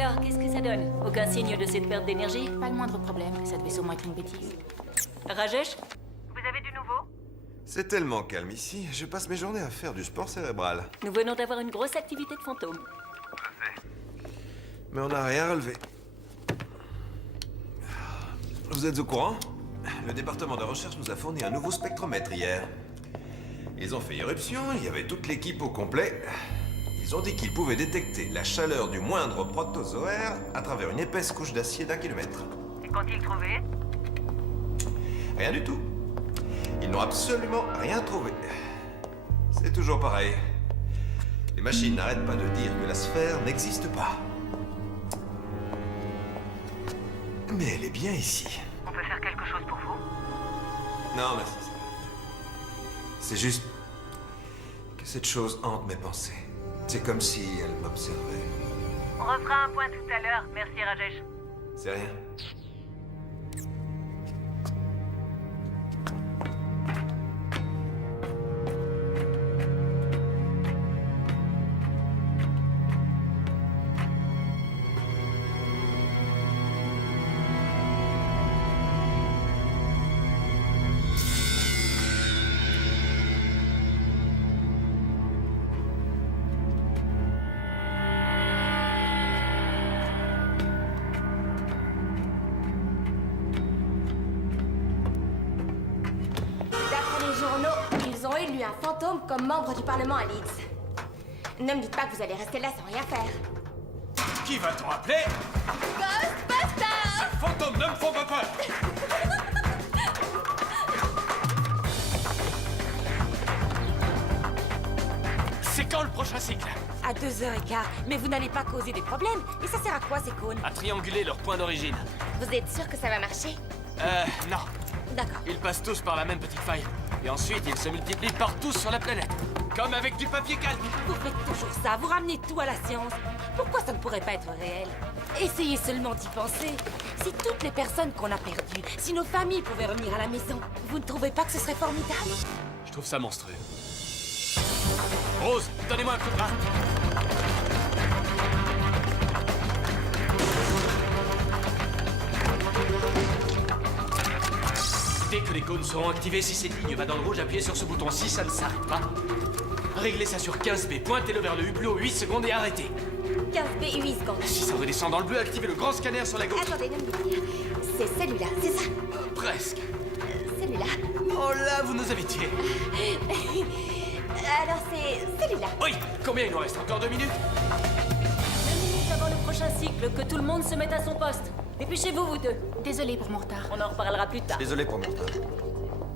Alors, qu'est-ce que ça donne? Aucun signe de cette perte d'énergie? Pas le moindre problème, ça devait sûrement être une bêtise. Rajesh? Vous avez du nouveau? C'est tellement calme ici, je passe mes journées à faire du sport cérébral. Nous venons d'avoir une grosse activité de fantôme. Mais on n'a rien relevé. Vous êtes au courant? Le département de recherche nous a fourni un nouveau spectromètre hier. Ils ont fait irruption, il y avait toute l'équipe au complet. Ils ont dit qu'ils pouvaient détecter la chaleur du moindre protozoaire à travers une épaisse couche d'acier d'1 kilomètre. Et qu'ont-ils trouvé? Rien du tout. Ils n'ont absolument rien trouvé. C'est toujours pareil. Les machines n'arrêtent pas de dire que la sphère n'existe pas. Mais elle est bien ici. On peut faire quelque chose pour vous? Non, merci. C'est juste que cette chose hante mes pensées. C'est comme si elle m'observait. On refera un point tout à l'heure. Merci, Rajesh. C'est rien. D'après les journaux, ils ont élu un fantôme comme membre du Parlement à Leeds. Ne me dites pas que vous allez rester là sans rien faire. Qui va-t-on appeler? Ghostbusters! Ces fantômes ne me font pas peur! C'est quand le prochain cycle? À 2h15, mais vous n'allez pas causer des problèmes. Et ça sert à quoi ces cônes? À trianguler leur point d'origine. Vous êtes sûr que ça va marcher? Non. D'accord. Ils passent tous par la même petite faille. Et ensuite, ils se multiplient partout sur la planète. Comme avec du papier calque. Vous faites toujours ça, vous ramenez tout à la science. Pourquoi ça ne pourrait pas être réel? Essayez seulement d'y penser. Si toutes les personnes qu'on a perdues, si nos familles pouvaient revenir à la maison, vous ne trouvez pas que ce serait formidable? Je trouve ça monstrueux. Rose, donnez-moi un coup de main. Dès que les cônes seront activés, si cette ligne va dans le rouge, appuyez sur ce bouton. Si ça ne s'arrête pas, réglez ça sur 15B, pointez-le vers le hublot 8 secondes et arrêtez. 15B, 8 secondes. Si ça redescend dans le bleu, activez le grand scanner sur la gauche. Attendez, ne me dites rien. C'est celui-là, c'est ça? Presque. Celui-là. Oh là, vous nous avez tués. Alors c'est celui-là. Oui, combien il nous reste? Encore 2 minutes? 2 minutes avant le prochain cycle, que tout le monde se mette à son poste. Dépêchez-vous, vous deux. Désolée pour mon retard. On en reparlera plus tard. Désolé pour mon retard.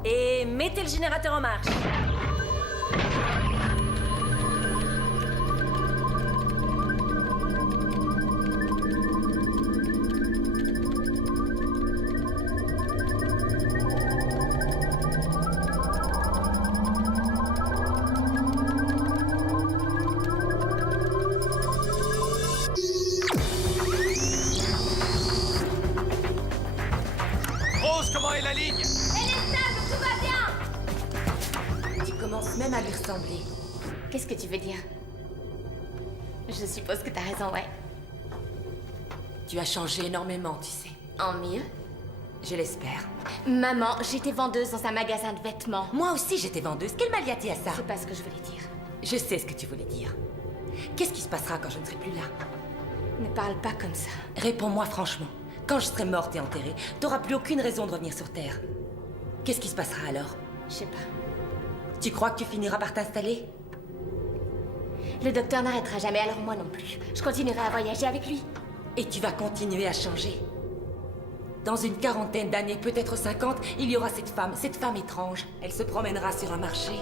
Et mettez le générateur en marche. Rose, comment est la ligne? Elle est stable, tout va bien! Tu commences même à lui ressembler. Qu'est-ce que tu veux dire? Je suppose que t'as raison, ouais. Tu as changé énormément, tu sais. En mieux? Je l'espère. Maman, j'étais vendeuse dans un magasin de vêtements. Moi aussi, j'étais vendeuse. Quel mal y a-t-il à ça? C'est pas ce que je voulais dire. Je sais ce que tu voulais dire. Qu'est-ce qui se passera quand je ne serai plus là? Ne parle pas comme ça. Réponds-moi franchement. Quand je serai morte et enterrée, t'auras plus aucune raison de revenir sur Terre. Qu'est-ce qui se passera alors? Je sais pas. Tu crois que tu finiras par t'installer? Le docteur n'arrêtera jamais, alors moi non plus. Je continuerai à voyager avec lui. Et tu vas continuer à changer. Dans une quarantaine d'années, peut-être 50, il y aura cette femme étrange. Elle se promènera sur un marché.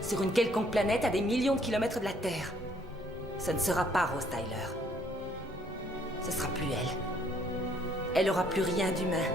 Sur une quelconque planète à des millions de kilomètres de la Terre. Ce ne sera pas Rose Tyler. Ce sera plus elle. Elle aura plus rien d'humain.